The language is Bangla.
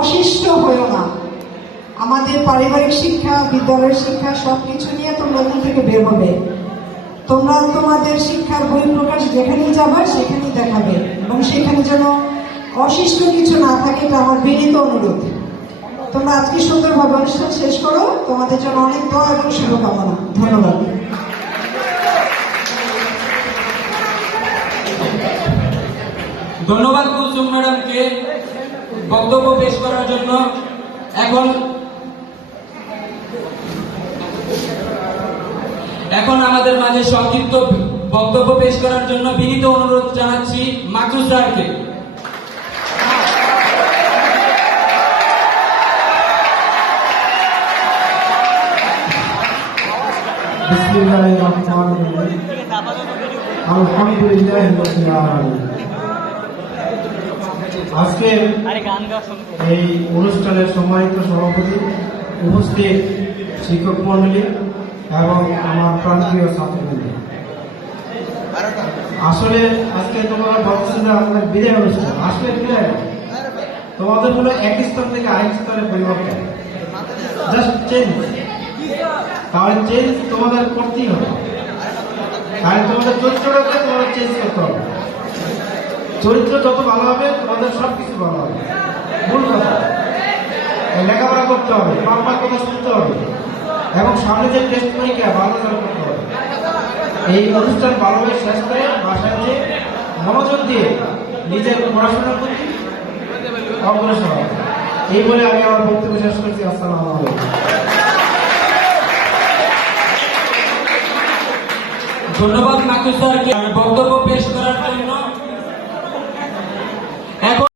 অশিষ্ট হয়েও না। আমাদের পারিবারিক শিক্ষা, বিদ্যালয়ের শিক্ষা সবকিছু নিয়ে তোমরা এখান থেকে বের হবে। তোমরা তোমাদের শিক্ষার বহিঃপ্রকাশ যেখানেই যাবে সেখানেই দেখাবে, এবং সেখানে যেন অশিষ্ট কিছু না থাকে, এটা আমার বিনীত অনুরোধ। তোমরা আজকে সুন্দরভাবে অনুষ্ঠান শেষ করো। তোমাদের জন্য অনেক দোয়া এবং শুভকামনা। ধন্যবাদ। ধন্যবাদ কুলসুম ম্যাডামকে বক্তব্য পেশ করার জন্য। এখন আমাদের মাঝে সংক্ষিপ্ত বক্তব্য পেশ করার জন্য বিনীত অনুরোধ জানাচ্ছি মাকরুজ স্যারকে। বিসমিল্লাহির রহমানির রহিম। আলহামদুলিল্লাহি রাব্বিল আলামিন। আজকে এই অনুষ্ঠানের সম্মানিত সভাপতি, উপস্থিত শিক্ষক মন্ডলী এবং আমার প্রান্তীয় ছাত্রবৃন্দ, আসলে আজকে তোমরা বলছো যে আমাদের বিদায় অনুষ্ঠান, আসলে বিদায় না। তোমাদের হলো এক স্তর থেকে আরেক স্তরে পরিবর্তন, জাস্ট চেঞ্জ। তাহলে চেঞ্জ তোমাদের করতেই হবে, তাহলে তোমাদের চরিত্রটাকে তোমাদের চেঞ্জ করতে হবে। চরিত্র যত ভালো হবে তোমাদের সবকিছু ভালো হবে। মূল কথা লেখাপড়া করতে হবে, বাবার কথা শুনতে হবে, এবং সামনে যে টেস্ট পরীক্ষা ভালো করতে হবে। এই অনুষ্ঠান ভালোভাবে শেষ করে বাসায় যে মনোযোগ দিয়ে নিজের পড়াশোনার প্রতি অগ্রসর হবে। এই বলে আমি আমার বক্তব্য শেষ করছি। আসসালামু আলাইকুম। ধন্যবাদ মাকরুজ স্যারকে বক্তব্য পেশ করার জন্য।